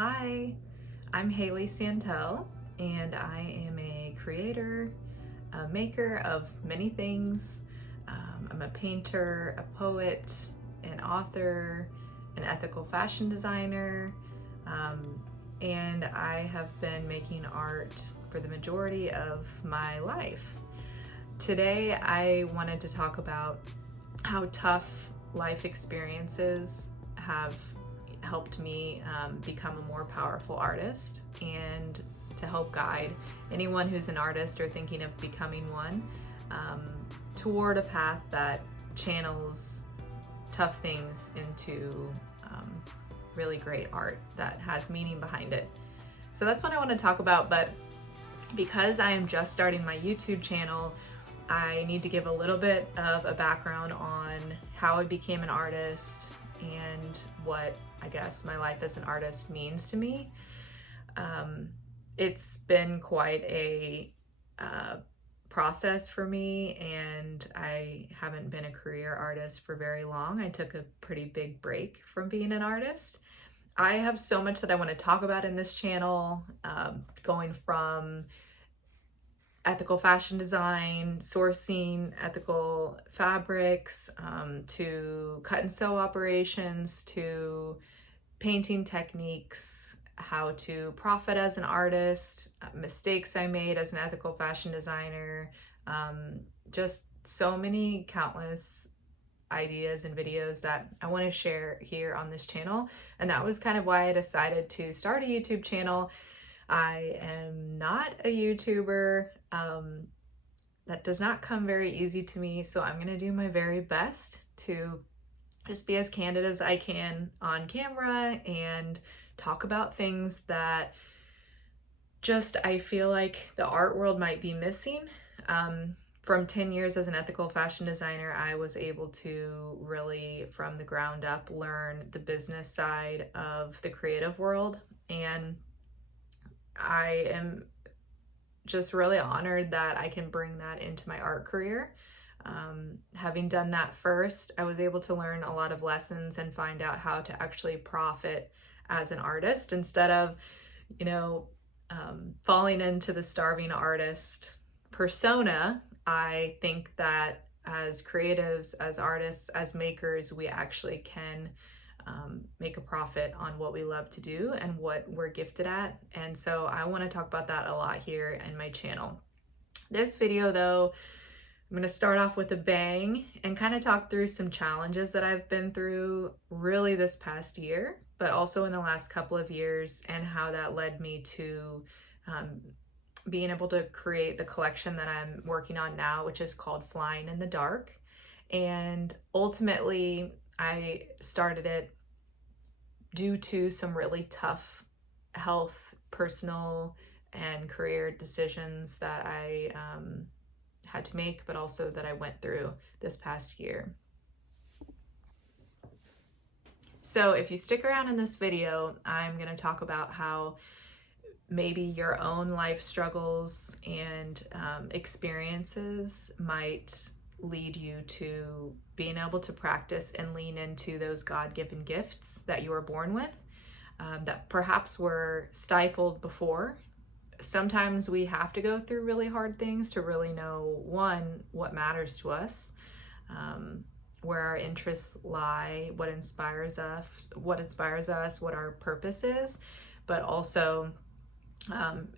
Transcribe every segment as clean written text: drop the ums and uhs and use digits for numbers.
Hi, I'm Haley Santel, and I am a creator, a maker of many things. I'm a painter, a poet, an author, an ethical fashion designer, um, and I have been making art for the majority of my life. Today, I wanted to talk about how tough life experiences have helped me become a more powerful artist, and to help guide anyone who's an artist or thinking of becoming one um, toward a path that channels tough things into really great art that has meaning behind it. So that's what I want to talk about, but because I am just starting my YouTube channel, I need to give a little bit of a background on how I became an artist and what I guess my life as an artist means to me. It's been quite a process for me, and I haven't been a career artist for very long. I took a pretty big break from being an artist. I have so much that I want to talk about in this channel, going from ethical fashion design, sourcing ethical fabrics, to cut and sew operations, to painting techniques, how to profit as an artist, mistakes I made as an ethical fashion designer, just so many countless ideas and videos that I want to share here on this channel. And that was kind of why I decided to start a YouTube channel. I am not a YouTuber. That does not come very easy to me, so I'm going to do my very best to just be as candid as I can on camera and talk about things that just I feel like the art world might be missing. From 10 years as an ethical fashion designer, I was able to really, from the ground up, learn the business side of the creative world. And I am just really honored that I can bring that into my art career. Having done that first, I was able to learn a lot of lessons and find out how to actually profit as an artist instead of, falling into the starving artist persona. I think that as creatives, as artists, as makers, we actually can make a profit on what we love to do and what we're gifted at. And so I want to talk about that a lot here in my channel. This video, though, I'm going to start off with a bang and kind of talk through some challenges that I've been through really this past year, but also in the last couple of years, and how that led me to being able to create the collection that I'm working on now, which is called Flying in the Dark. And ultimately, I started it due to some really tough health, personal, and career decisions that I had to make, but also that I went through this past year. So if you stick around in this video, I'm going to talk about how maybe your own life struggles and experiences might lead you to being able to practice and lean into those God-given gifts that you were born with, that perhaps were stifled before. Sometimes we have to go through really hard things to really know, one, what matters to us, where our interests lie, what inspires us, what our purpose is, but also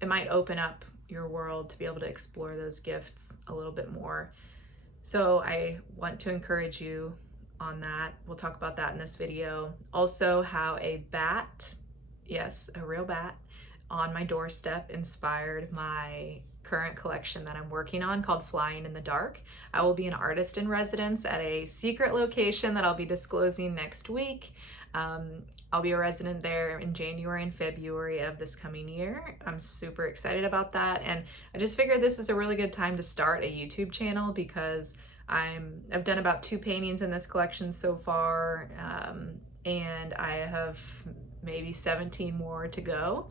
it might open up your world to be able to explore those gifts a little bit more. So I want to encourage you on that. We'll talk about that in this video. Also, how a bat, yes, a real bat, on my doorstep inspired my current collection that I'm working on called Flying in the Dark. I will be an artist in residence at a secret location that I'll be disclosing next week. I'll be a resident there in January and February of this coming year. I'm super excited about that, and I just figured this is a really good time to start a YouTube channel because I've done about 2 paintings in this collection so far, and I have maybe 17 more to go.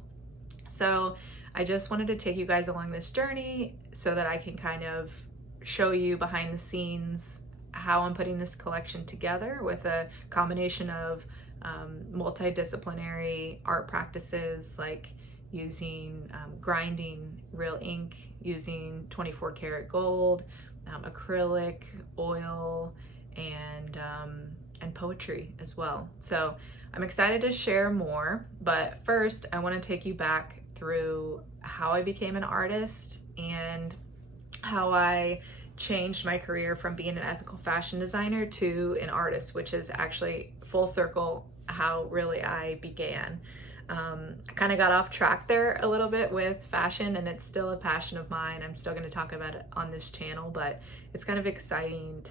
So I just wanted to take you guys along this journey so that I can kind of show you behind the scenes how I'm putting this collection together with a combination of multidisciplinary art practices like using grinding real ink, using 24 karat gold, acrylic, oil, and poetry as well. So I'm excited to share more, but first I want to take you back through how I became an artist and how I changed my career from being an ethical fashion designer to an artist, which is actually full circle how really I began. I kind of got off track there a little bit with fashion, and it's still a passion of mine. I'm still going to talk about it on this channel, but it's kind of exciting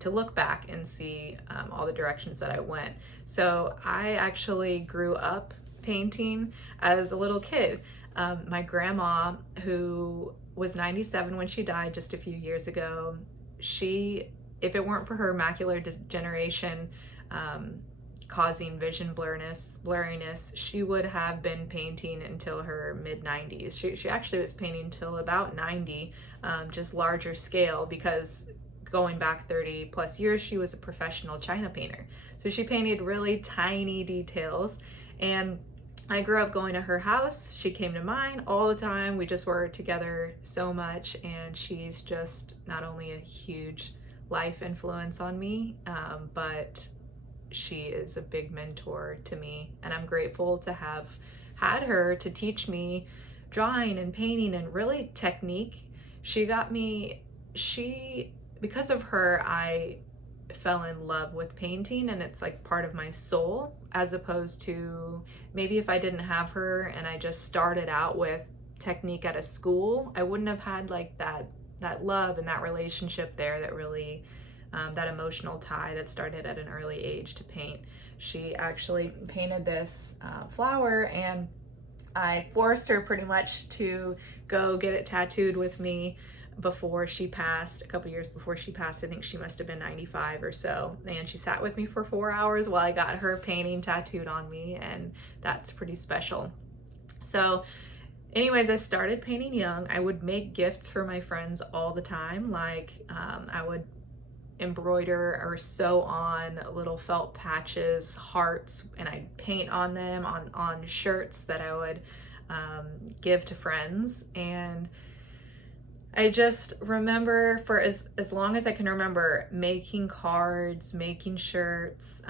to look back and see all the directions that I went. So I actually grew up painting as a little kid. My grandma, who was 97 when she died just a few years ago, if it weren't for her macular degeneration, causing vision blurriness, she would have been painting until her mid-90s. She actually was painting till about 90, just larger scale, because going back 30 plus years, she was a professional China painter. So she painted really tiny details, and I grew up going to her house. She came to mine all the time. We just were together so much, and she's just not only a huge life influence on me, but she is a big mentor to me, and I'm grateful to have had her to teach me drawing and painting and really technique. Because of her, I fell in love with painting, and it's like part of my soul, as opposed to maybe if I didn't have her and I just started out with technique at a school, I wouldn't have had like that love and that relationship there that really that emotional tie that started at an early age to paint. She actually painted this flower, and I forced her pretty much to go get it tattooed with me before she passed, a couple years before she passed. I think she must have been 95 or so, and she sat with me for 4 hours while I got her painting tattooed on me, and that's pretty special. So anyways, I started painting young. I would make gifts for my friends all the time. Like I would embroider or sew on little felt patches, hearts, and I'd paint on them on shirts that I would give to friends. And I just remember, for as long as I can remember, making cards, making shirts,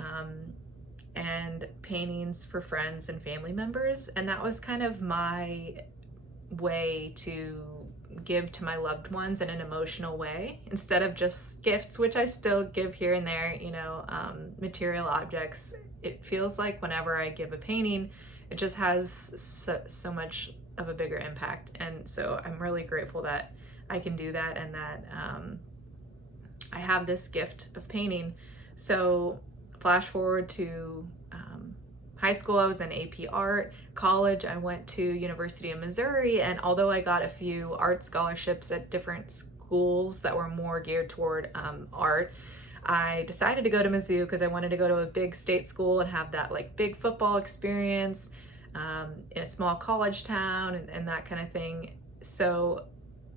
and paintings for friends and family members. And that was kind of my way to give to my loved ones in an emotional way, instead of just gifts, which I still give here and there, material objects. It feels like whenever I give a painting, it just has so much of a bigger impact. And so I'm really grateful that I can do that, and that I have this gift of painting. So flash forward to high school, I was in AP art. College, I went to University of Missouri, and although I got a few art scholarships at different schools that were more geared toward art, I decided to go to Mizzou because I wanted to go to a big state school and have that like big football experience in a small college town and that kind of thing. So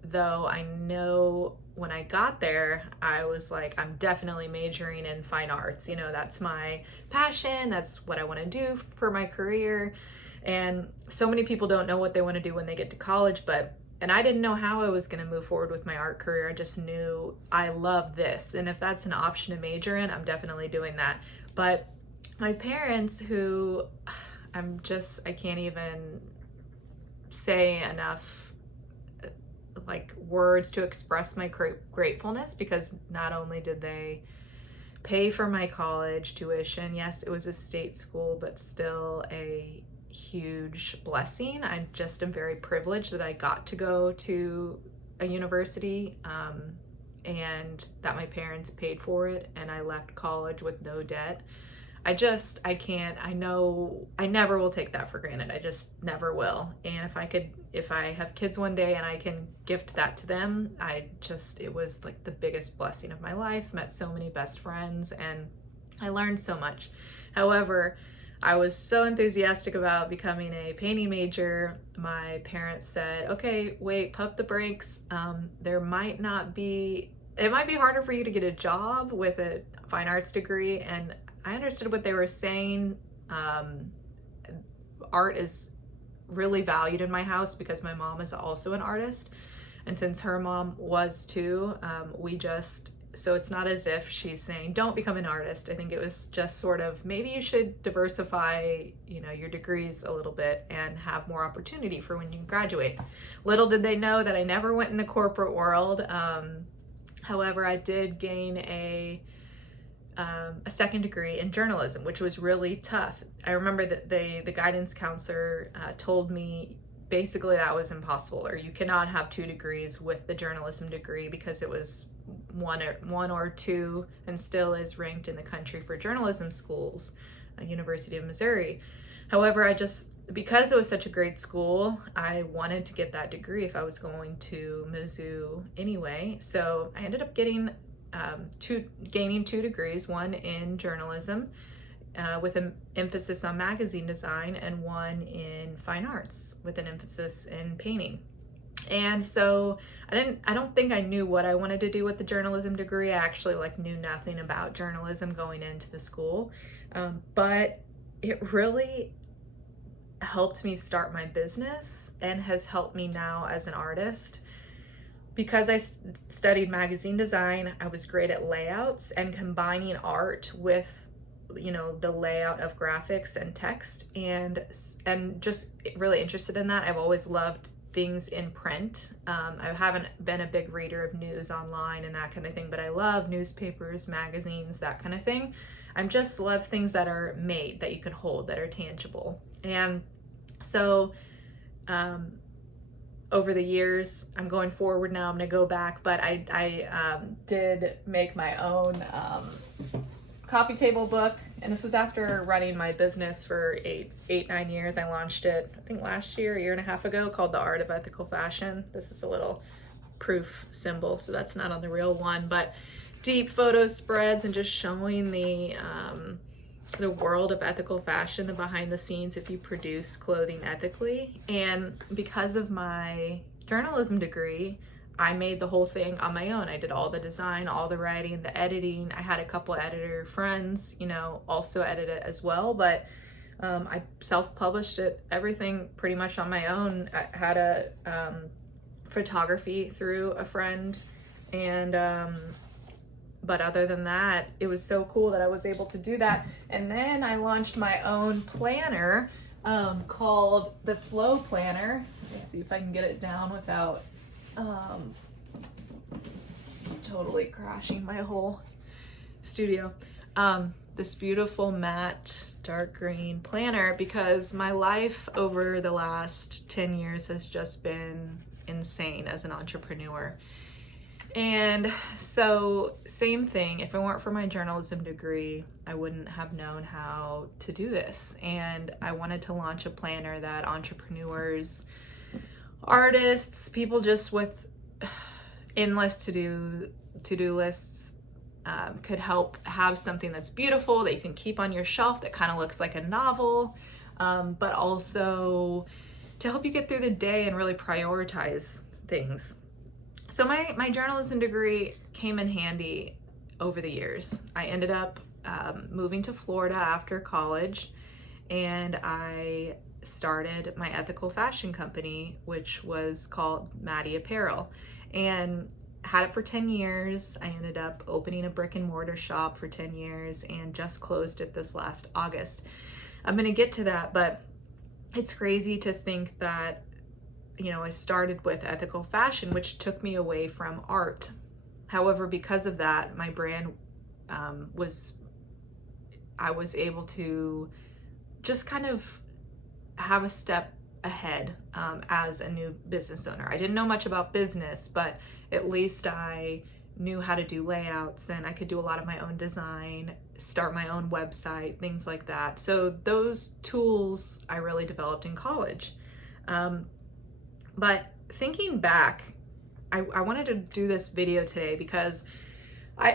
though I know when I got there, I was like, I'm definitely majoring in fine arts. That's my passion. That's what I want to do for my career. And so many people don't know what they want to do when they get to college, and I didn't know how I was going to move forward with my art career. I just knew I love this. And if that's an option to major in, I'm definitely doing that. But my parents, who I can't even say enough like words to express my gratefulness, because not only did they pay for my college tuition, yes, it was a state school, but still a huge blessing. I just am very privileged that I got to go to a university and that my parents paid for it, and I left college with no debt. I know I never will take that for granted. I just never will. And if I have kids one day and I can gift that to them, it was like the biggest blessing of my life. Met so many best friends, and I learned so much. However, I was so enthusiastic about becoming a painting major. My parents said, okay, wait, pump the brakes. It might be harder for you to get a job with a fine arts degree. And I understood what they were saying. Art is really valued in my house because my mom is also an artist. And since her mom was too, so it's not as if she's saying, don't become an artist. I think it was just sort of, maybe you should diversify, your degrees a little bit and have more opportunity for when you graduate. Little did they know that I never went in the corporate world. However, I did gain a second degree in journalism, which was really tough. I remember that the guidance counselor told me basically that was impossible, or you cannot have 2 degrees with the journalism degree, because it was one or two, and still is ranked in the country for journalism schools, University of Missouri. However, because it was such a great school, I wanted to get that degree if I was going to Mizzou anyway. So I ended up gaining 2 degrees, one in journalism with an emphasis on magazine design, and one in fine arts with an emphasis in painting. And so I don't think I knew what I wanted to do with the journalism degree. I actually knew nothing about journalism going into the school, but it really helped me start my business and has helped me now as an artist. Because I studied magazine design, I was great at layouts and combining art with, the layout of graphics and text, and just really interested in that. I've always loved things in print. I haven't been a big reader of news online and that kind of thing, but I love newspapers, magazines, that kind of thing. I just love things that are made, that you can hold, that are tangible. And so, over the years, I'm going forward now, I'm gonna go back, but I did make my own coffee table book, and this was after running my business for 9 years. I launched it, I think last year, a year and a half ago, called The Art of Ethical Fashion. This is a little proof symbol, so that's not on the real one, but deep photo spreads and just showing the world of ethical fashion, the behind the scenes if you produce clothing ethically. And because of my journalism degree, I made the whole thing on my own. I did all the design, all the writing, the editing. I had a couple editor friends, also edit it as well, but I self-published it, everything pretty much on my own. I had a photography through a friend, and but other than that, it was so cool that I was able to do that. And then I launched my own planner called the Slow Planner. Let me see if I can get it down without totally crashing my whole studio. This beautiful matte dark green planner, because my life over the last 10 years has just been insane as an entrepreneur. And so, same thing, if it weren't for my journalism degree, I wouldn't have known how to do this. And I wanted to launch a planner that entrepreneurs, artists, people just with endless to-do lists could help have something that's beautiful, that you can keep on your shelf, that kind of looks like a novel, but also to help you get through the day and really prioritize things. So my journalism degree came in handy over the years. I ended up moving to Florida after college, and I started my ethical fashion company, which was called MADI Apparel, and had it for 10 years. I ended up opening a brick and mortar shop for 10 years and just closed it this last August. I'm gonna get to that, but it's crazy to think that I started with ethical fashion, which took me away from art. However, because of that, my brand I was able to just kind of have a step ahead as a new business owner. I didn't know much about business, but at least I knew how to do layouts, and I could do a lot of my own design, start my own website, things like that. So those tools I really developed in college. But thinking back, I wanted to do this video today because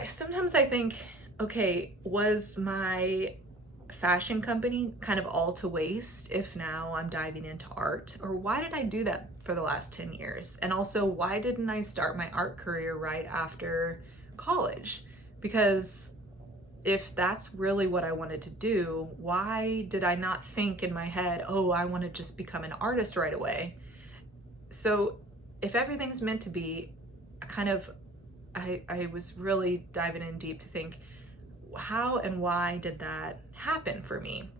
sometimes I think, okay, was my fashion company kind of all to waste if now I'm diving into art? Or why did I do that for the last 10 years? And also, why didn't I start my art career right after college? Because if that's really what I wanted to do, why did I not think in my head, oh, I want to just become an artist right away? So if everything's meant to be, I was really diving in deep to think, how and why did that happen for me?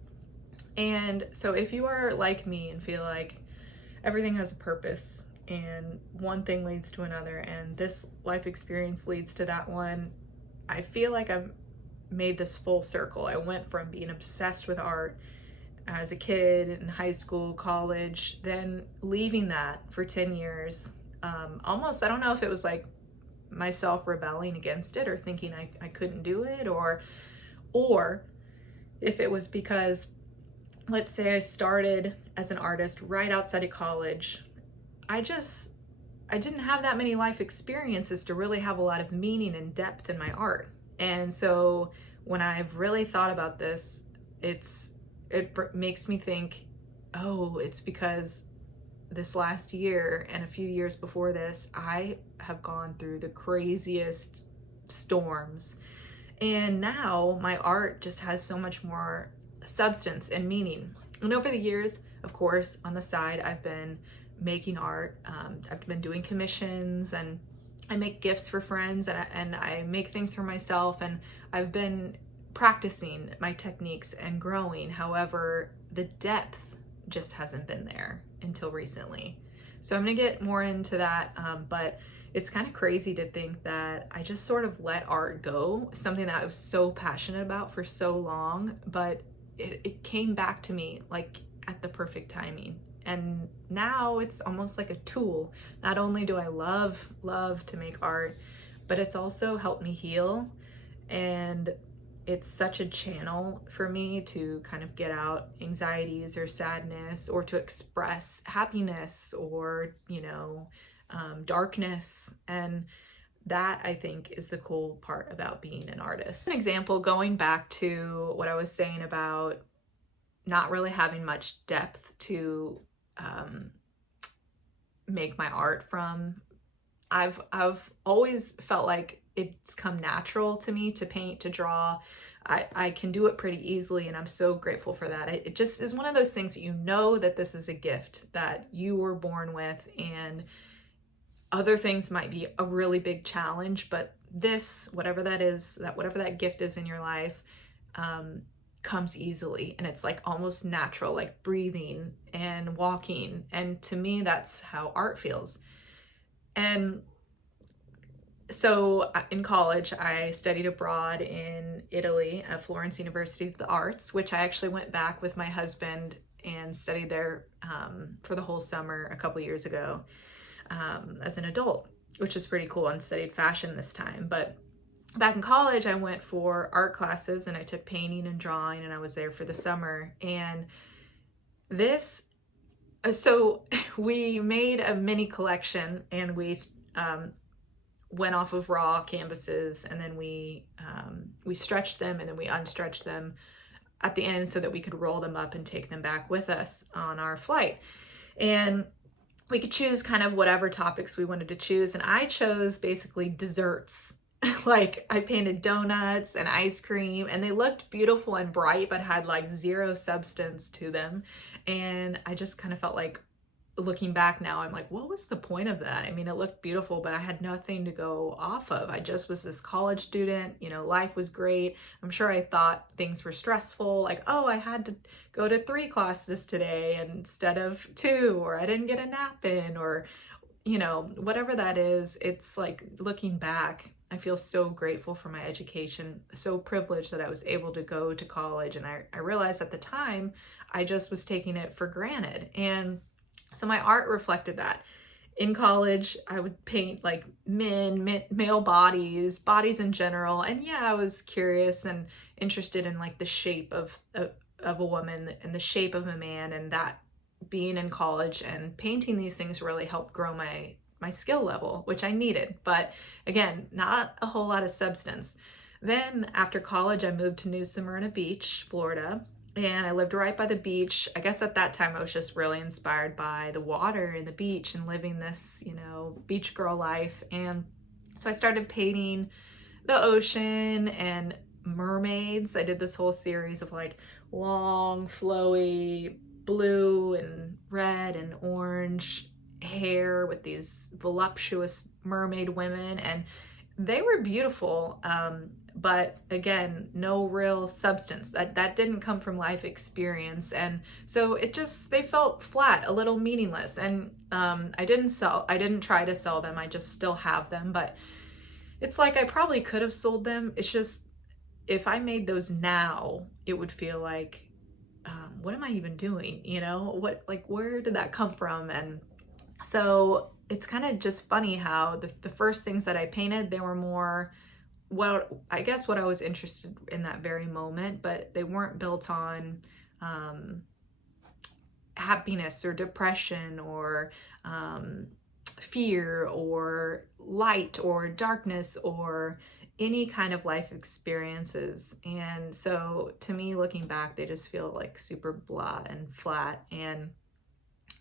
And so if you are like me and feel like everything has a purpose and one thing leads to another and this life experience leads to that one, I feel like I've made this full circle. I went from being obsessed with art as a kid in high school, college, then leaving that for 10 years. Almost, I don't know if it was like myself rebelling against it or thinking I couldn't do it, or if it was because, let's say I started as an artist right outside of college. I didn't have that many life experiences to really have a lot of meaning and depth in my art. And so when I've really thought about this, it makes me think, oh, it's because this last year and a few years before this, I have gone through the craziest storms. And now my art just has so much more substance and meaning. And over the years, of course, on the side, I've been making art. I've been doing commissions, and I make gifts for friends, and I make things for myself, and I've been practicing my techniques and growing. However, the depth just hasn't been there until recently. So I'm gonna get more into that, but it's kind of crazy to think that I just sort of let art go, something that I was so passionate about for so long, but it came back to me like at the perfect timing. And now it's almost like a tool. Not only do I love to make art, but it's also helped me heal. And it's such a channel for me to kind of get out anxieties or sadness, or to express happiness or, darkness. And that, I think, is the cool part about being an artist. An example, going back to what I was saying about not really having much depth to make my art from. I've always felt like it's come natural to me to paint, to draw. I can do it pretty easily, and I'm so grateful for that. It just is one of those things that that this is a gift that you were born with, and other things might be a really big challenge, but this, whatever that is, whatever that gift is in your life, comes easily, and it's like almost natural, like breathing and walking. And to me, that's how art feels. And so in college, I studied abroad in Italy at Florence University of the Arts, which I actually went back with my husband and studied there for the whole summer a couple years ago as an adult, which was pretty cool, and studied fashion this time. But back in college, I went for art classes, and I took painting and drawing, and I was there for the summer. And so we made a mini collection, and we went off of raw canvases, and then we stretched them, and then we unstretched them at the end so that we could roll them up and take them back with us on our flight. And we could choose kind of whatever topics we wanted to choose, and I chose basically desserts. Like, I painted donuts and ice cream, and they looked beautiful and bright, but had like zero substance to them. And I just kind of felt like, looking back now, I'm like, what was the point of that? I mean, it looked beautiful, but I had nothing to go off of. I just was this college student, life was great. I'm sure I thought things were stressful, like, oh, I had to go to 3 classes today instead of 2, or I didn't get a nap in, or, whatever that is. It's like, looking back, I feel so grateful for my education, so privileged that I was able to go to college. And I realized at the time, I just was taking it for granted. And so my art reflected that. In college, I would paint like male bodies in general. And yeah, I was curious and interested in like the shape of a woman and the shape of a man, and that being in college and painting these things really helped grow my skill level, which I needed. But again, not a whole lot of substance. Then after college, I moved to New Smyrna Beach, Florida, and I lived right by the beach. I guess at that time I was just really inspired by the water and the beach and living this, beach girl life. And so I started painting the ocean, and mermaids. I did this whole series of like long, flowy blue and red and orange hair with these voluptuous mermaid women, and they were beautiful. But again, no real substance. That didn't come from life experience, and so they felt flat, a little meaningless. And I didn't try to sell them. I just still have them, but it's like I probably could have sold them. It's just, if I made those now, it would feel like, what am I even doing? Where did that come from? And so it's kind of just funny how the first things that I painted, they were more, well, I guess what I was interested in that very moment, but they weren't built on happiness or depression or fear or light or darkness or any kind of life experiences. And so to me, looking back, they just feel like super blah and flat. And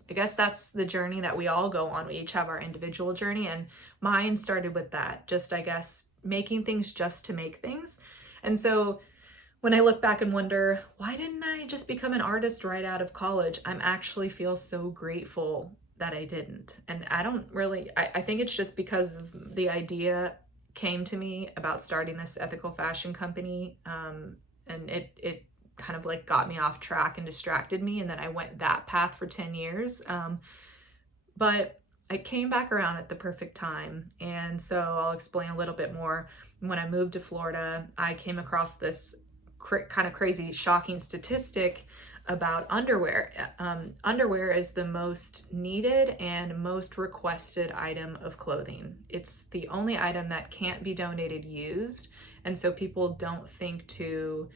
I guess that's the journey that we all go on. We each have our individual journey, and mine started with that, just, I guess, making things just to make things. And so when I look back and wonder, why didn't I just become an artist right out of college? I'm actually feel so grateful that I didn't. And I think it's just because of the idea came to me about starting this ethical fashion company. And it kind of like got me off track and distracted me. And then I went that path for 10 years. But I came back around at the perfect time. And so I'll explain a little bit more. When I moved to Florida, I came across this kind of crazy, shocking statistic about underwear. Underwear is the most needed and most requested item of clothing. It's the only item that can't be donated used. And so people don't think to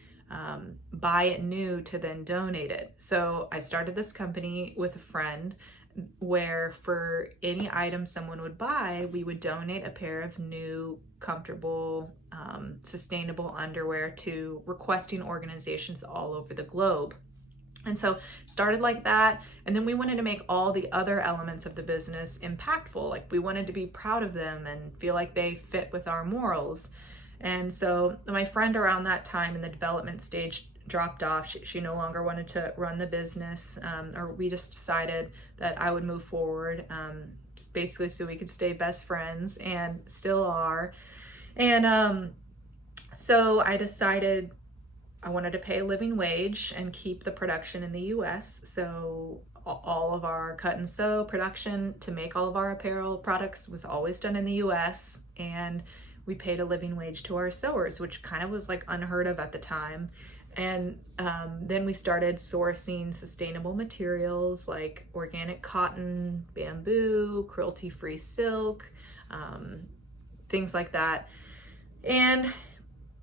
buy it new to then donate it. So I started this company with a friend where for any item someone would buy, we would donate a pair of new, comfortable, sustainable underwear to requesting organizations all over the globe. And so started like that. And then we wanted to make all the other elements of the business impactful. Like we wanted to be proud of them and feel like they fit with our morals. And so my friend around that time in the development stage dropped off. She no longer wanted to run the business, or we just decided that I would move forward, basically so we could stay best friends, and still are. And so I decided I wanted to pay a living wage and keep the production in the US. So all of our cut and sew production to make all of our apparel products was always done in the US. And we paid a living wage to our sewers, which kind of was like unheard of at the time. And then we started sourcing sustainable materials like organic cotton, bamboo, cruelty-free silk, things like that. And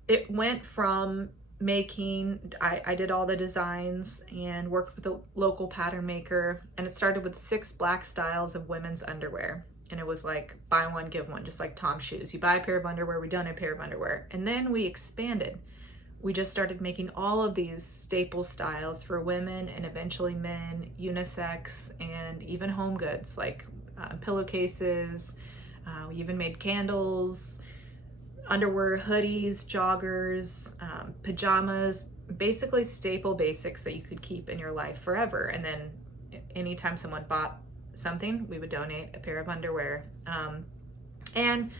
it went from I did all the designs and worked with a local pattern maker, and it started with 6 black styles of women's underwear. And it was like buy one, give one, just like Tom's shoes. You buy a pair of underwear, we donate a pair of underwear. And then we expanded. We just started making all of these staple styles for women and eventually men, unisex, and even home goods like pillowcases. We even made candles, underwear, hoodies, joggers, pajamas, basically staple basics that you could keep in your life forever. And then anytime someone bought something, we would donate a pair of underwear. And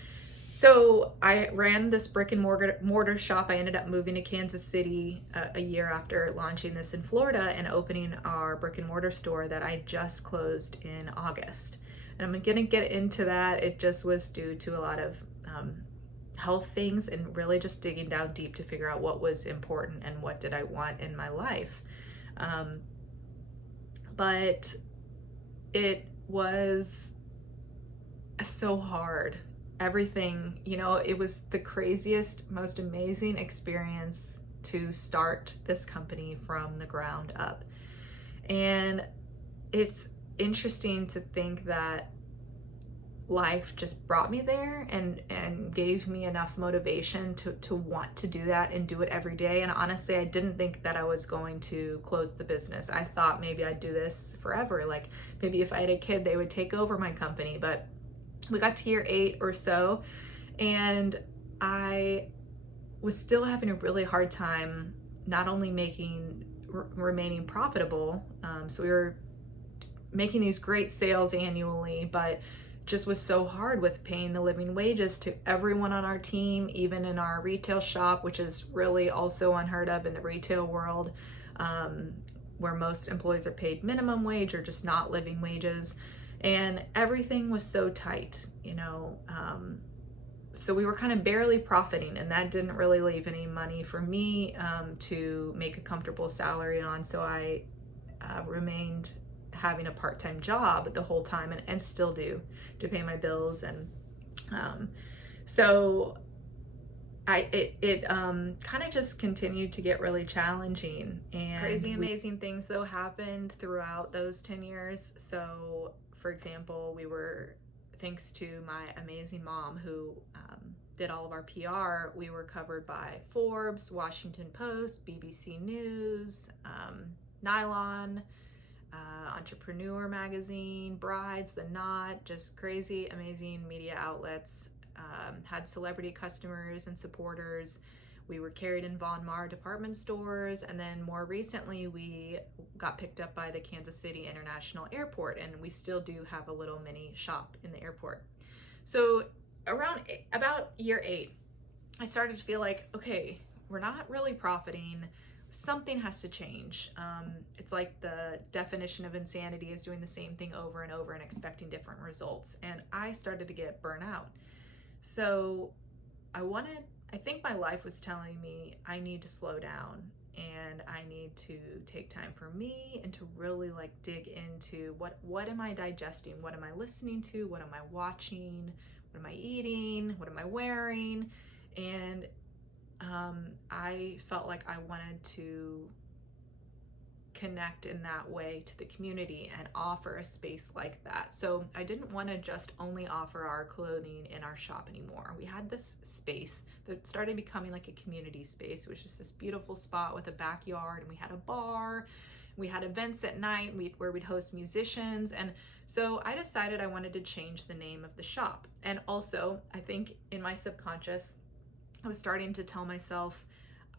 so I ran this brick and mortar shop. I ended up moving to Kansas City a year after launching this in Florida and opening our brick and mortar store that I just closed in August. And I'm gonna get into that. It just was due to a lot of health things and really just digging down deep to figure out what was important and what did I want in my life. But it was so hard. Everything, it was the craziest, most amazing experience to start this company from the ground up. And it's interesting to think that life just brought me there and gave me enough motivation to want to do that and do it every day. And honestly, I didn't think that I was going to close the business. I thought maybe I'd do this forever. Like maybe if I had a kid, they would take over my company. But we got to year 8 or so, and I was still having a really hard time not only remaining profitable. So we were making these great sales annually, but just was so hard with paying the living wages to everyone on our team, even in our retail shop, which is really also unheard of in the retail world, where most employees are paid minimum wage or just not living wages. And everything was so tight, so we were kind of barely profiting, and that didn't really leave any money for me to make a comfortable salary on. So I remained having a part-time job the whole time, and still do, to pay my bills. And so it kind of just continued to get really challenging, and crazy amazing things though happened throughout those 10 years. So for example, thanks to my amazing mom who did all of our PR, we were covered by Forbes, Washington Post, BBC News, Nylon, Entrepreneur Magazine, Brides, The Knot, just crazy, amazing media outlets. Had celebrity customers and supporters. We were carried in Von Maur department stores, and then more recently we got picked up by the Kansas City International Airport, and we still do have a little mini shop in the airport. So about year 8, I started to feel like, okay, we're not really profiting. Something has to change. It's like the definition of insanity is doing the same thing over and over and expecting different results. And I started to get burnt out. So I think my life was telling me I need to slow down, and I need to take time for me, and to really like dig into what am I digesting? What am I listening to? What am I watching? What am I eating? What am I wearing? And I felt like I wanted to connect in that way to the community and offer a space like that. So I didn't want to just only offer our clothing in our shop anymore. We had this space that started becoming like a community space, which is this beautiful spot with a backyard, and we had a bar. We had events at night where we'd host musicians. And so I decided I wanted to change the name of the shop. And also, I think in my subconscious, I was starting to tell myself,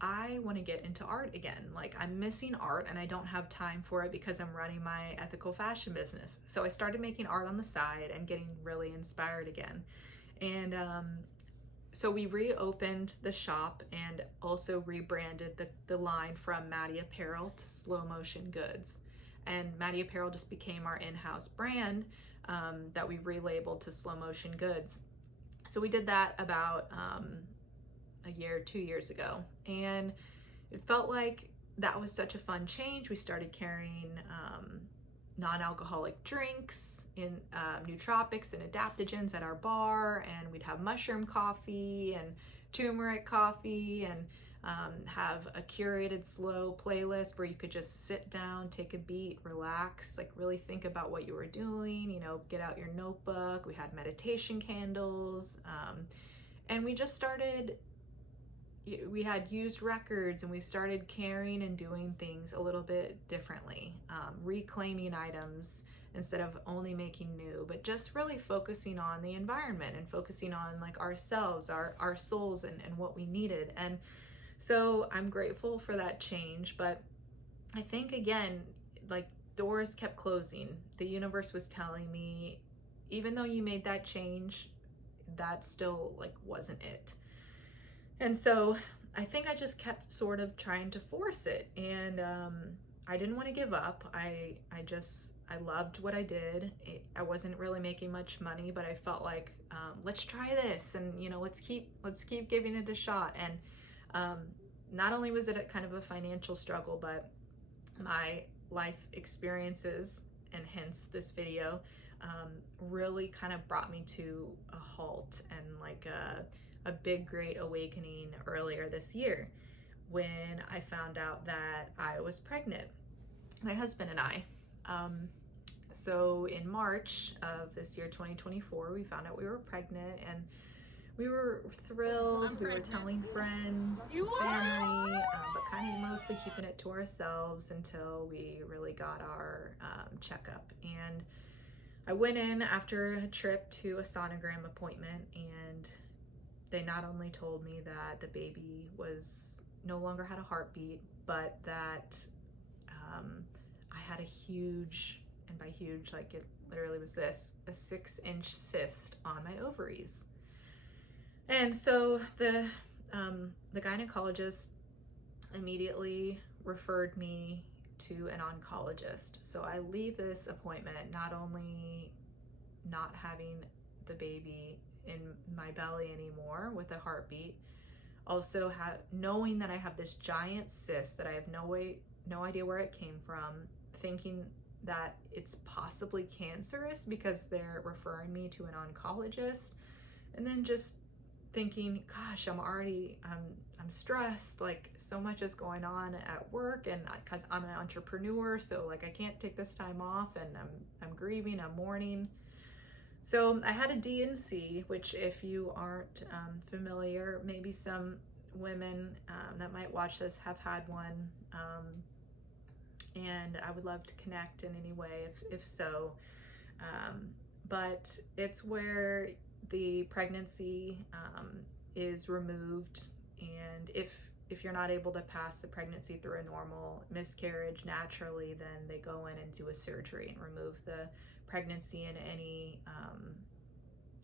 I want to get into art again. Like, I'm missing art and I don't have time for it because I'm running my ethical fashion business. So I started making art on the side and getting really inspired again. And so we reopened the shop and also rebranded the line from MADI Apparel to Slow Motion Goods. And MADI Apparel just became our in-house brand that we relabeled to Slow Motion Goods. So we did that about a year, 2 years ago. And it felt like that was such a fun change. We started carrying non-alcoholic drinks in nootropics and adaptogens at our bar, and we'd have mushroom coffee and turmeric coffee, and have a curated slow playlist where you could just sit down, take a beat, relax, like really think about what you were doing, get out your notebook. We had meditation candles, and we just started, we had used records, and we started caring and doing things a little bit differently, reclaiming items instead of only making new, but just really focusing on the environment and focusing on like ourselves, our souls, and what we needed. And so I'm grateful for that change. But I think again, like, doors kept closing. The universe was telling me, even though you made that change, that still like wasn't it. And so I think I just kept sort of trying to force it. And I didn't want to give up. I loved what I did. I wasn't really making much money, but I felt like, let's try this, and let's keep giving it a shot. And not only was it a kind of a financial struggle, but my life experiences, and hence this video, really kind of brought me to a halt, and like a big great awakening earlier this year, when I found out that I was pregnant, my husband and I. So in March of this year, 2024, we found out we were pregnant, and we were thrilled. We were telling friends, family, but kind of mostly keeping it to ourselves until we really got our checkup. And I went in after a trip to a sonogram appointment, and they not only told me that the baby was no longer had a heartbeat, but that I had a huge, and by huge, like it literally was this, a 6-inch cyst on my ovaries. And so the gynecologist immediately referred me to an oncologist. So I leave this appointment not only not having the baby in my belly anymore with a heartbeat, also knowing that I have this giant cyst that I have no idea where it came from, thinking that it's possibly cancerous because they're referring me to an oncologist, and then just thinking, gosh, I'm stressed, like so much is going on at work, and because I'm an entrepreneur, so like I can't take this time off, and I'm grieving, I'm mourning. So I had a D&C, which if you aren't familiar, maybe some women that might watch this have had one, and I would love to connect in any way if so. But it's where the pregnancy is removed, and if you're not able to pass the pregnancy through a normal miscarriage naturally, then they go in and do a surgery and remove the pregnancy and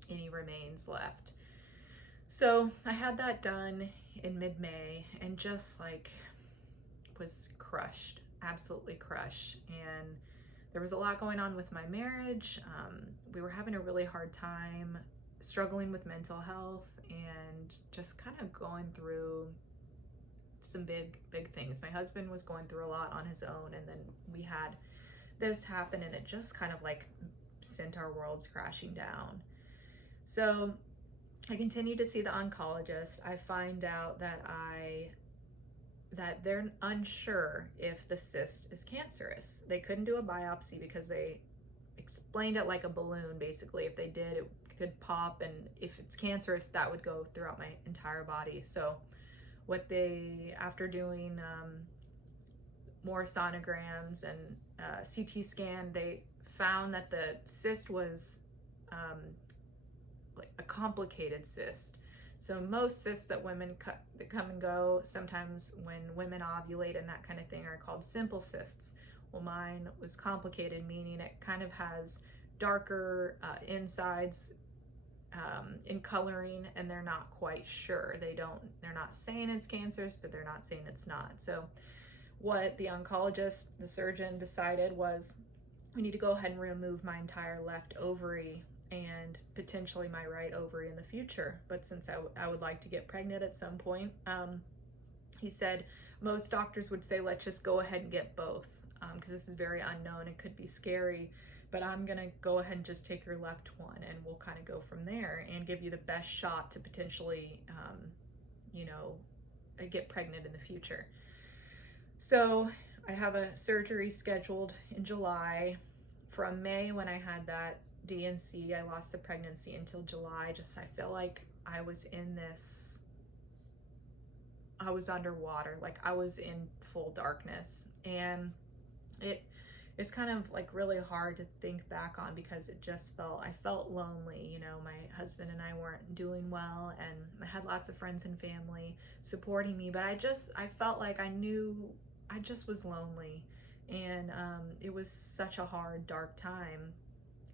any remains left. So I had that done in mid-May, and just like was crushed, absolutely crushed. And there was a lot going on with my marriage. We were having a really hard time, struggling with mental health, and just kind of going through some big things. My husband was going through a lot on his own, and then we had this happen, and it just kind of like sent our worlds crashing down. So I continued to see the oncologist. I find out that they're unsure if the cyst is cancerous. They couldn't do a biopsy because they explained it like a balloon. Basically, if they did, it could pop, and if it's cancerous, that would go throughout my entire body. So after doing more sonograms and CT scan, they found that the cyst was like a complicated cyst. So most cysts that that come and go, sometimes when women ovulate and that kind of thing, are called simple cysts. Well, mine was complicated, meaning it kind of has darker insides in coloring, and they're not quite sure. They're not saying it's cancerous, but they're not saying it's not. So what the oncologist, the surgeon, decided was, we need to go ahead and remove my entire left ovary and potentially my right ovary in the future. But since I would like to get pregnant at some point, he said most doctors would say, let's just go ahead and get both, because this is very unknown. It could be scary, but I'm gonna go ahead and just take your left one, and we'll kind of go from there and give you the best shot to potentially, get pregnant in the future. So I have a surgery scheduled in July. From May, when I had that D&C, I lost the pregnancy, until July. I feel like I was underwater, like I was in full darkness. And it's kind of like really hard to think back on, because I felt lonely. My husband and I weren't doing well, and I had lots of friends and family supporting me, but I felt like I just was lonely. And it was such a hard, dark time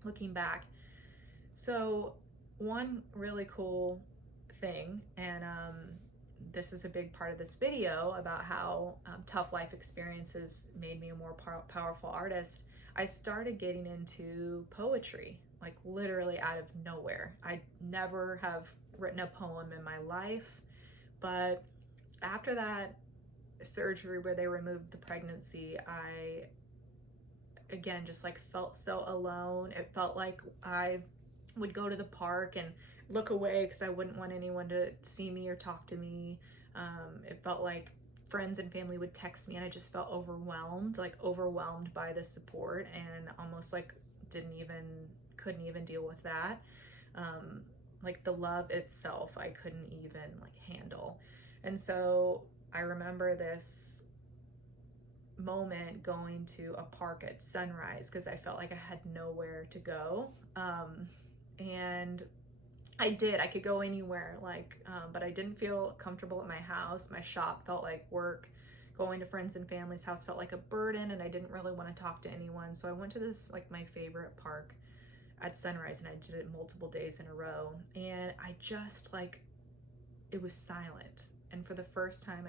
looking back. So one really cool thing, and this is a big part of this video about how tough life experiences made me a more powerful artist. I started getting into poetry, like literally out of nowhere. I never have written a poem in my life, but after that surgery where they removed the pregnancy, I again just like felt so alone. It felt like I would go to the park and look away because I wouldn't want anyone to see me or talk to me. It felt like friends and family would text me, and I just felt overwhelmed by the support, and almost like couldn't even deal with that. Like the love itself, I couldn't even like handle. And so I remember this moment going to a park at sunrise because I felt like I had nowhere to go. And I did. I could go anywhere, but I didn't feel comfortable at my house. My shop felt like work. Going to friends and family's house felt like a burden, and I didn't really want to talk to anyone. So I went to this, like, my favorite park at sunrise, and I did it multiple days in a row. And I just, like, it was silent. And for the first time,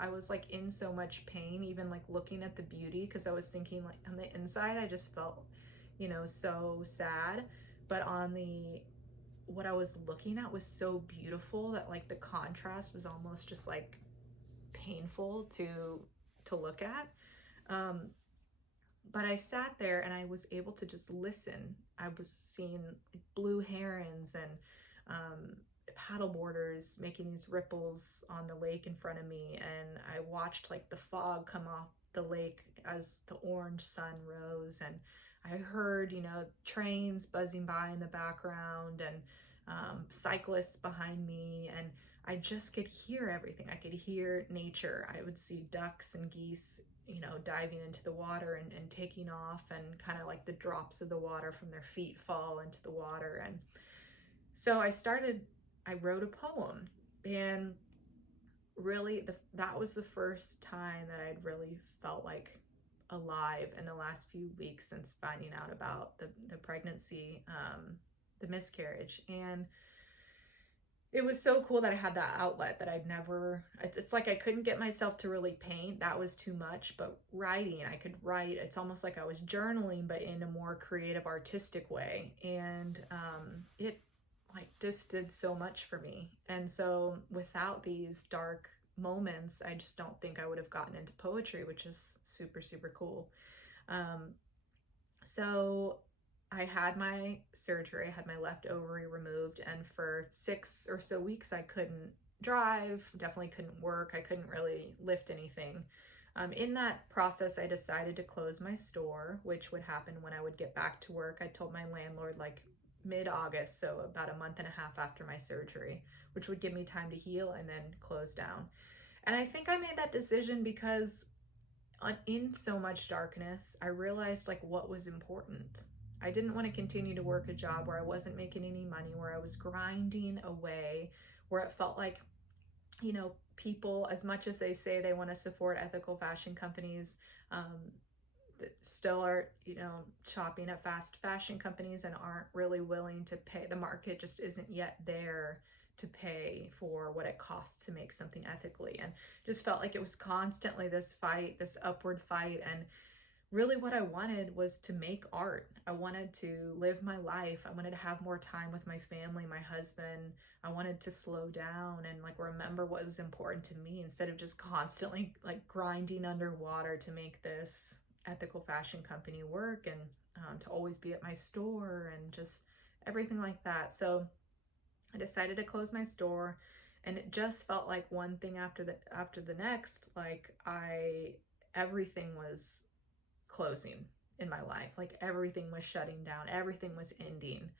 I was like in so much pain, even like looking at the beauty, because I was thinking, like, on the inside, I just felt, so sad. But what I was looking at was so beautiful that, like, the contrast was almost just like painful to look at. Um, but I sat there and I was able to just listen. I was seeing, like, blue herons and paddle boarders making these ripples on the lake in front of me, and I watched, like, the fog come off the lake as the orange sun rose, and I heard, trains buzzing by in the background, and cyclists behind me, and I just could hear everything. I could hear nature. I would see ducks and geese, diving into the water and taking off, and kind of like the drops of the water from their feet fall into the water. And so I wrote a poem, and really that was the first time that I'd really felt like alive in the last few weeks since finding out about the pregnancy, the miscarriage. And it was so cool that I had that outlet that it's like I couldn't get myself to really paint. That was too much. But writing, I could write. It's almost like I was journaling, but in a more creative, artistic way. And it, like, just did so much for me. And so without these dark moments, I just don't think I would have gotten into poetry, which is super, super cool. Um, so I had my surgery, I had my left ovary removed, and for 6 or so weeks, I couldn't drive, definitely couldn't work, I couldn't really lift anything. In that process, I decided to close my store, which would happen when I would get back to work. I told my landlord, like, mid-August, so about a month and a half after my surgery, which would give me time to heal and then close down. And I think I made that decision because in so much darkness, I realized, like, what was important. I didn't want to continue to work a job where I wasn't making any money, where I was grinding away, where it felt like, people, as much as they say they want to support ethical fashion companies, um, still are, shopping at fast fashion companies and aren't really willing to pay. The market just isn't yet there to pay for what it costs to make something ethically. And just felt like it was constantly this fight, this upward fight. And really what I wanted was to make art. I wanted to live my life. I wanted to have more time with my family, my husband. I wanted to slow down and, like, remember what was important to me instead of just constantly, like, grinding underwater to make this ethical fashion company work, and to always be at my store and just everything like that. So I decided to close my store, and it just felt like one thing after the next. Like, everything was closing in my life. Like, everything was shutting down, everything was ending.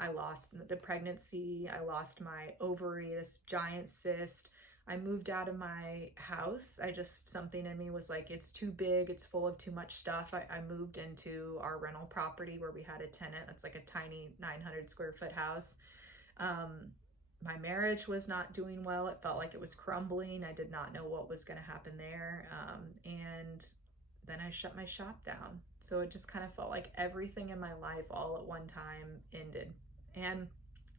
I lost the pregnancy, I lost my ovary, this giant cyst. I moved out of my house. Something in me was like, it's too big, it's full of too much stuff. I moved into our rental property where we had a tenant. It's like a tiny 900 square foot house. Um, my marriage was not doing well. It felt like it was crumbling. I did not know what was going to happen there. And then I shut my shop down. So it just kind of felt like everything in my life all at one time ended. And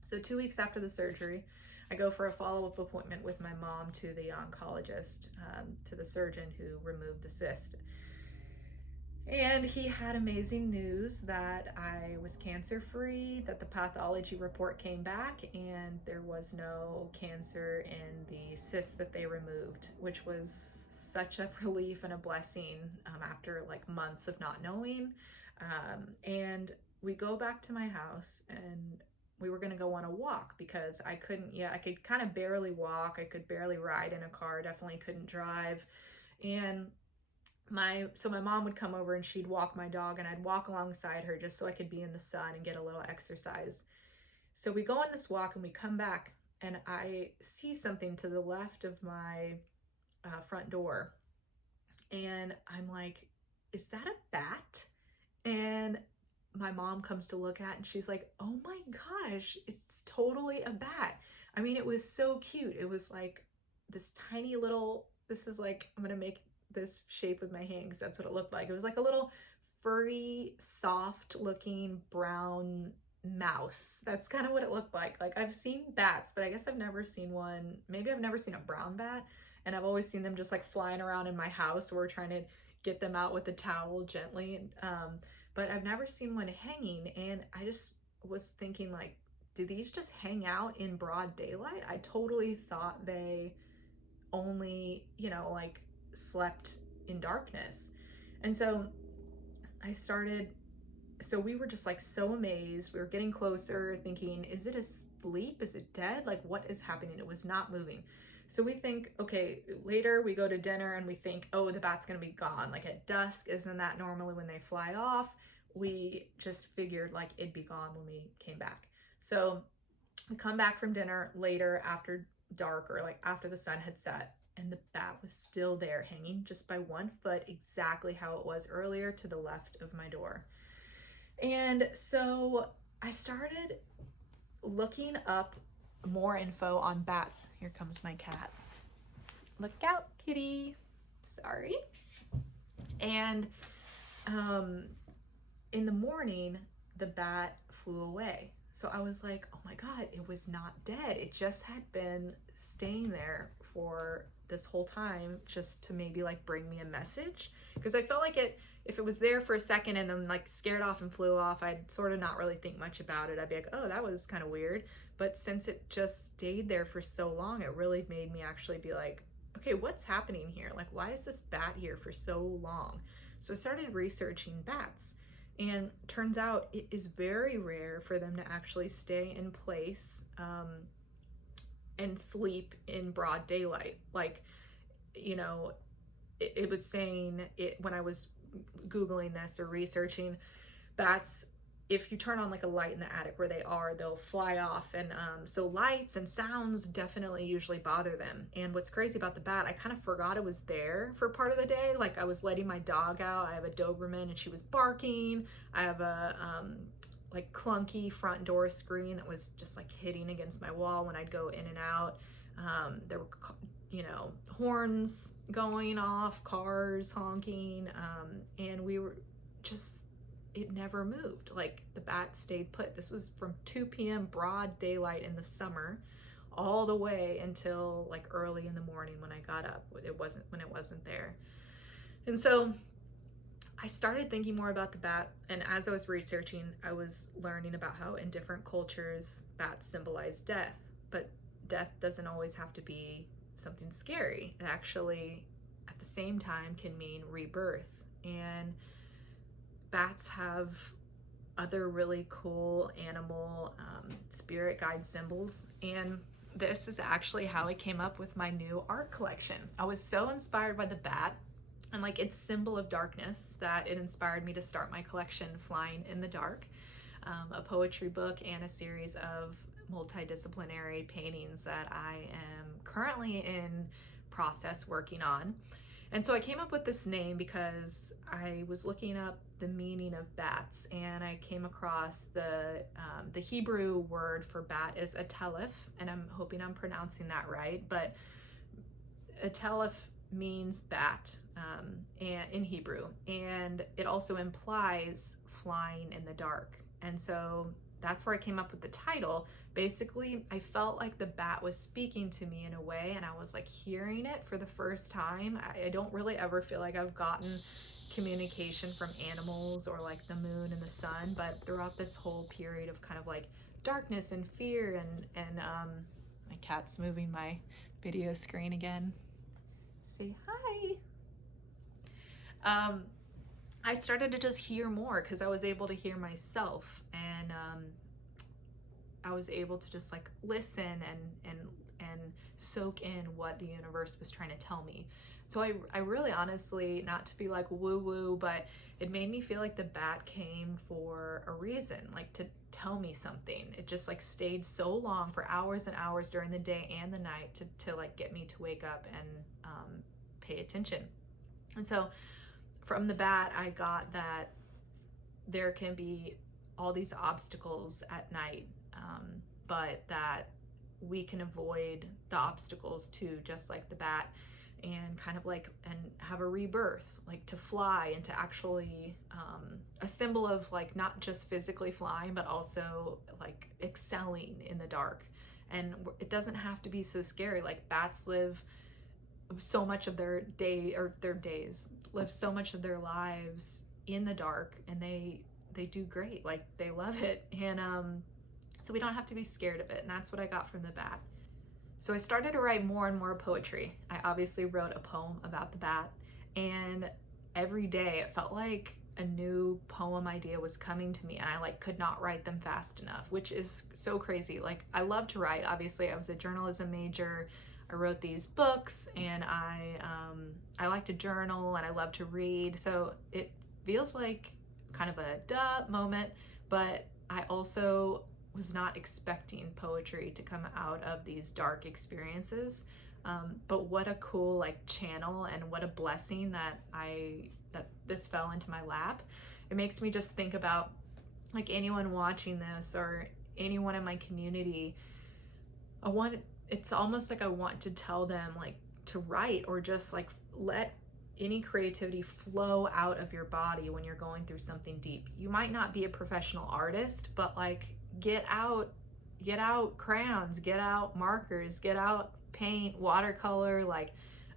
so 2 weeks after the surgery, I go for a follow-up appointment with my mom to the oncologist, to the surgeon who removed the cyst. And he had amazing news that I was cancer-free, that the pathology report came back, and there was no cancer in the cyst that they removed, which was such a relief and a blessing, after, like, months of not knowing. And we go back to my house, and we were going to go on a walk because I could kind of barely walk. I could barely ride in a car, definitely couldn't drive. And my mom would come over and she'd walk my dog, and I'd walk alongside her just so I could be in the sun and get a little exercise. So we go on this walk and we come back, and I see something to the left of my front door, and I'm like, is that a bat? And my mom comes to look at and she's like, oh my gosh, it's totally a bat. I mean, it was so cute. It was like this tiny little, this is like, I'm gonna make this shape with my hand because that's what it looked like. It was like a little furry, soft looking brown mouse. That's kind of what it looked like. Like I've seen bats, but I guess I've never seen one. Maybe I've never seen a brown bat, and I've always seen them just like flying around in my house. We're trying to get them out with a towel gently. But I've never seen one hanging, and I just was thinking like, do these just hang out in broad daylight? I totally thought they only, like slept in darkness. And so we were just like so amazed. We were getting closer thinking, is it asleep? Is it dead? Like what is happening? It was not moving. So we think, okay, later we go to dinner and we think, oh, the bat's gonna be gone. Like at dusk, isn't that normally when they fly off? We just figured like it'd be gone when we came back. So we come back from dinner later after dark, or like after the sun had set, and the bat was still there hanging just by 1 foot, exactly how it was earlier, to the left of my door. And so I started looking up more info on bats. Here comes my cat. Look out, kitty. Sorry. And in the morning, the bat flew away. So I was like, oh my God, it was not dead. It just had been staying there for this whole time, just to maybe like bring me a message. Because I felt like if it was there for a second and then like scared off and flew off, I'd sort of not really think much about it. I'd be like, oh, that was kind of weird. But since it just stayed there for so long, it really made me actually be like, okay, what's happening here? Like, why is this bat here for so long? So I started researching bats. And turns out it is very rare for them to actually stay in place and sleep in broad daylight. Like, it was saying it when I was Googling this or researching bats, if you turn on like a light in the attic where they are, they'll fly off. And so lights and sounds definitely usually bother them. And what's crazy about the bat, I kind of forgot it was there for part of the day. Like I was letting my dog out. I have a Doberman and she was barking. I have a like clunky front door screen that was just like hitting against my wall when I'd go in and out. There were, horns going off, cars honking. And we were just, it never moved. Like the bat stayed put. This was from 2 p.m. broad daylight in the summer all the way until like early in the morning when I got up. It wasn't there. And so I started thinking more about the bat, and as I was researching, I was learning about how in different cultures bats symbolize death, but death doesn't always have to be something scary. It actually at the same time can mean rebirth. And bats have other really cool animal spirit guide symbols, and this is actually how I came up with my new art collection. I was so inspired by the bat and like its symbol of darkness that it inspired me to start my collection, Flying in the Dark, a poetry book and a series of multidisciplinary paintings that I am currently in process working on. And so I came up with this name because I was looking up the meaning of bats, and I came across the Hebrew word for bat is atelef, and I'm hoping I'm pronouncing that right, but atelef means bat and in Hebrew, and it also implies flying in the dark. And so that's where I came up with the title. Basically, I felt like the bat was speaking to me in a way, and I was like hearing it for the first time. I don't really ever feel like I've gotten communication from animals or like the moon and the sun, but throughout this whole period of kind of like darkness and fear and my cat's moving my video screen again. Say hi. I started to just hear more because I was able to hear myself, and I was able to just like listen and soak in what the universe was trying to tell me. So I really honestly, not to be like woo woo, but it made me feel like the bat came for a reason, like to tell me something. It just like stayed so long for hours and hours during the day and the night to like get me to wake up and pay attention. And so from the bat, I got that there can be all these obstacles at night, but that we can avoid the obstacles too, just like the bat, and kind of like, and have a rebirth, like to fly, and to actually, a symbol of like not just physically flying, but also like excelling in the dark. And it doesn't have to be so scary. Like bats live so much of their day, or their days, live so much of their lives in the dark, and they do great. Like they love it. And so we don't have to be scared of it. And that's what I got from the bat. So I started to write more and more poetry. I obviously wrote a poem about the bat, and every day it felt like a new poem idea was coming to me, and I like could not write them fast enough, which is so crazy. Like I love to write. Obviously I was a journalism major. I wrote these books, and I like to journal, and I love to read. So it feels like kind of a duh moment, but I also was not expecting poetry to come out of these dark experiences. But what a cool like channel, and what a blessing that this fell into my lap. It makes me just think about like anyone watching this, or anyone in my community. It's almost like I want to tell them like to write, or just like let any creativity flow out of your body when you're going through something deep. You might not be a professional artist, but like get out crayons, get out markers, get out paint, watercolor, like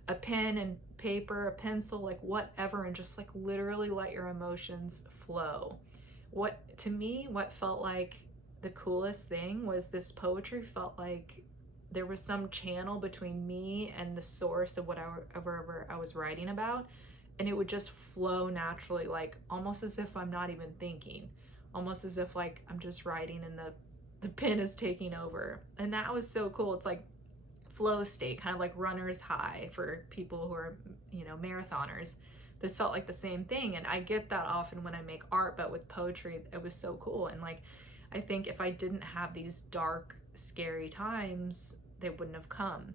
a pen and paper, a pencil, like whatever, and just like literally let your emotions flow. What felt like the coolest thing was this poetry felt like there was some channel between me and the source of whatever I was writing about, and it would just flow naturally, like almost as if I'm not even thinking, almost as if like I'm just writing and the pen is taking over. And that was so cool. It's like flow state, kind of like runner's high for people who are, marathoners. This felt like the same thing, and I get that often when I make art, but with poetry it was so cool. And like I think if I didn't have these dark, scary times, they wouldn't have come.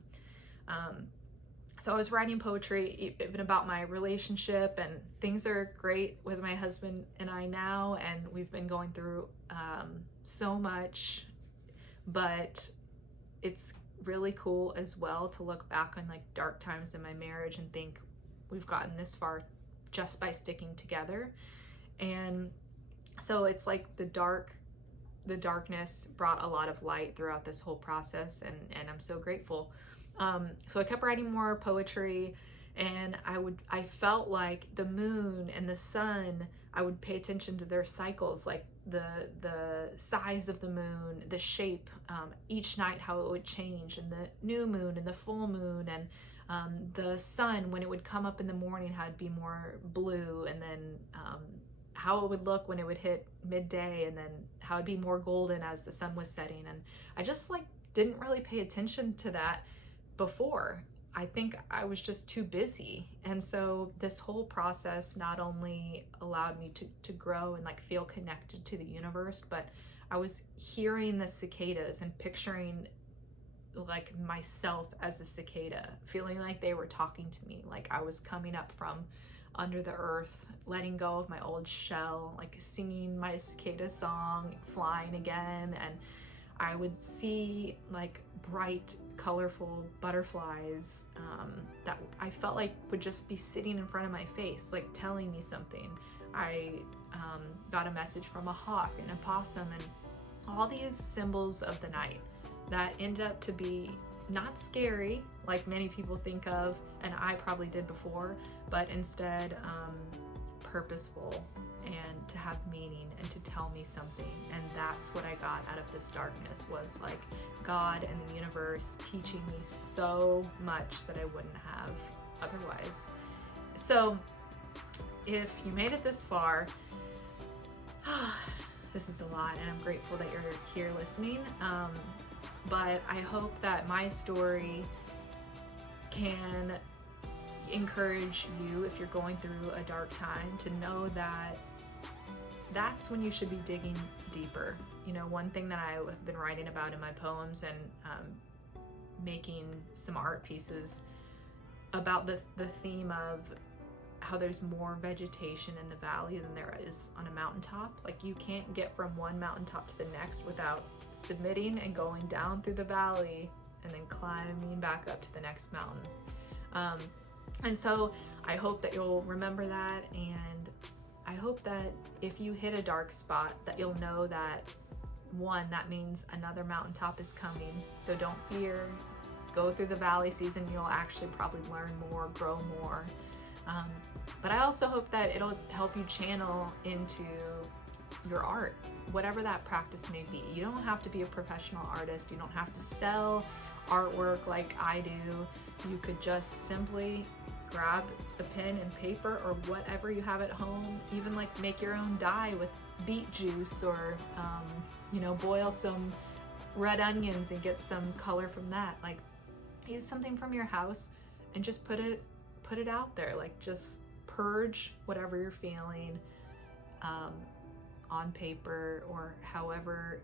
So I was writing poetry even about my relationship, and things are great with my husband and I now, and we've been going through so much, but it's really cool as well to look back on like dark times in my marriage and think we've gotten this far just by sticking together. And so it's like the darkness brought a lot of light throughout this whole process, and I'm so grateful. So I kept writing more poetry, and I felt like the moon and the sun, I would pay attention to their cycles, like the size of the moon, the shape, each night how it would change, and the new moon and the full moon, and the sun when it would come up in the morning, how it'd be more blue, and then how it would look when it would hit midday, and then how it'd be more golden as the sun was setting. And I just like didn't really pay attention to that before. I think I was just too busy. And so this whole process not only allowed me to grow and like feel connected to the universe, but I was hearing the cicadas and picturing like myself as a cicada, feeling like they were talking to me, like I was coming up from under the earth, letting go of my old shell, like singing my cicada song, flying again. And I would see like bright, colorful butterflies that I felt like would just be sitting in front of my face, like telling me something. I got a message from a hawk and a possum, and all these symbols of the night that ended up to be not scary like many people think of, and I probably did before, but instead purposeful, and to have meaning, and to tell me something. And that's what I got out of this darkness, was like God and the universe teaching me so much that I wouldn't have otherwise. So if you made it this far, this is a lot, and I'm grateful that you're here listening. But I hope that my story can encourage you, if you're going through a dark time, to know that that's when you should be digging deeper. One thing that I have been writing about in my poems, and making some art pieces about the theme of how there's more vegetation in the valley than there is on a mountaintop. Like you can't get from one mountaintop to the next without submitting and going down through the valley and then climbing back up to the next mountain. And so I hope that you'll remember that, and I hope that if you hit a dark spot that you'll know that, one, that means another mountaintop is coming. So don't fear, go through the valley season, you'll actually probably learn more, grow more. But I also hope that it'll help you channel into your art, whatever that practice may be. You don't have to be a professional artist. You don't have to sell artwork like I do. You could just simply grab a pen and paper or whatever you have at home, even like make your own dye with beet juice, or boil some red onions and get some color from that. Like use something from your house and just put it out there. Like just purge whatever you're feeling on paper, or however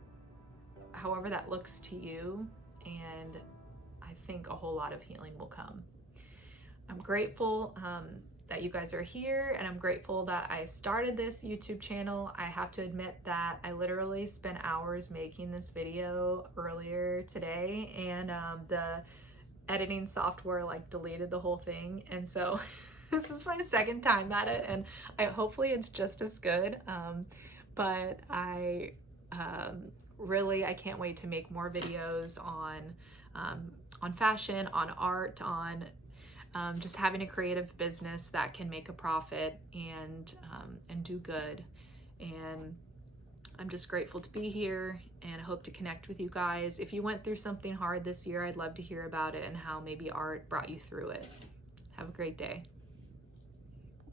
that looks to you, and I think a whole lot of healing will come. I'm grateful that you guys are here, and I'm grateful that I started this YouTube channel. I have to admit that I literally spent hours making this video earlier today, and the editing software like deleted the whole thing, and so this is my second time at it, and hopefully it's just as good. But I can't wait to make more videos on fashion, on art, on just having a creative business that can make a profit and do good. And I'm just grateful to be here, and I hope to connect with you guys. If you went through something hard this year, I'd love to hear about it and how maybe art brought you through it. Have a great day.